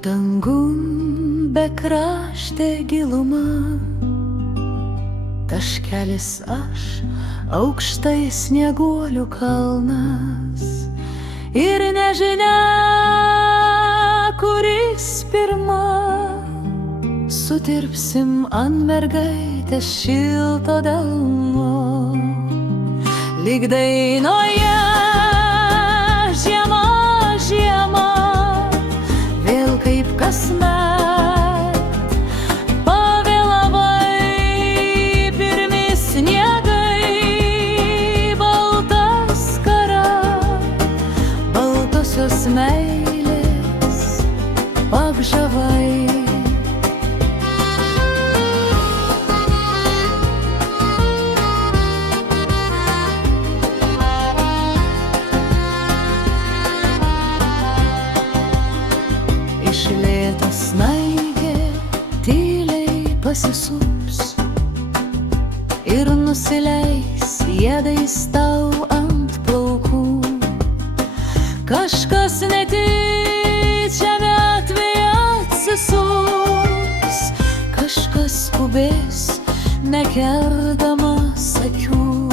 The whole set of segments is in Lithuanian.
Dangum bekraštė giluma, taškelis aš, aukštai snieguolių kalnas. Ir nežinia, kuris pirma, sutirpsim ant mergaitės šilto delno. Lyg dainoje žiema, žiema, vėl kaip kasmet pavėlavai, pirmi sniegai, balta skara, baltosios meilės apžavai. Išlėta snaigė tyliai pasisups ir nusileis jiedais tau ant plaukų. Kažkas netyčia gatvėje atsisuks, kažkas skubės nekerdamas akių,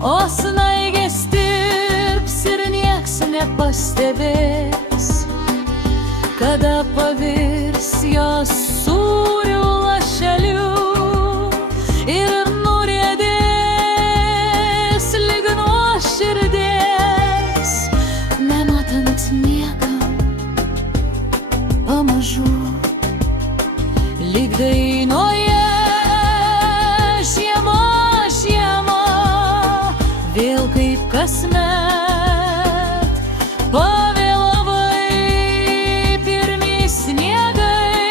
o snaigės tirps ir nieks nepastebės, kada pavirs jos sūrių lašeliu ir nuriedės lyg nuo širdies, nematant niekam pamažu. Lyg dainoje žiema, žiema, vėl kaip kasmet pavėlavai, pirmi sniegai,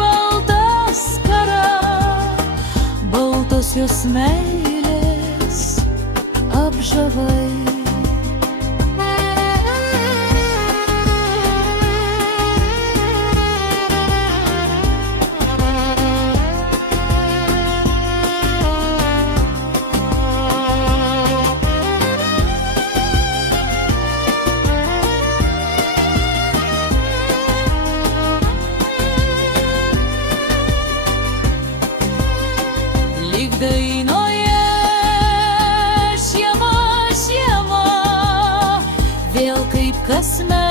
balta skara, baltosios meilės apžavai. Lyg dainoje žiema, žiema, vėl kaip kasmet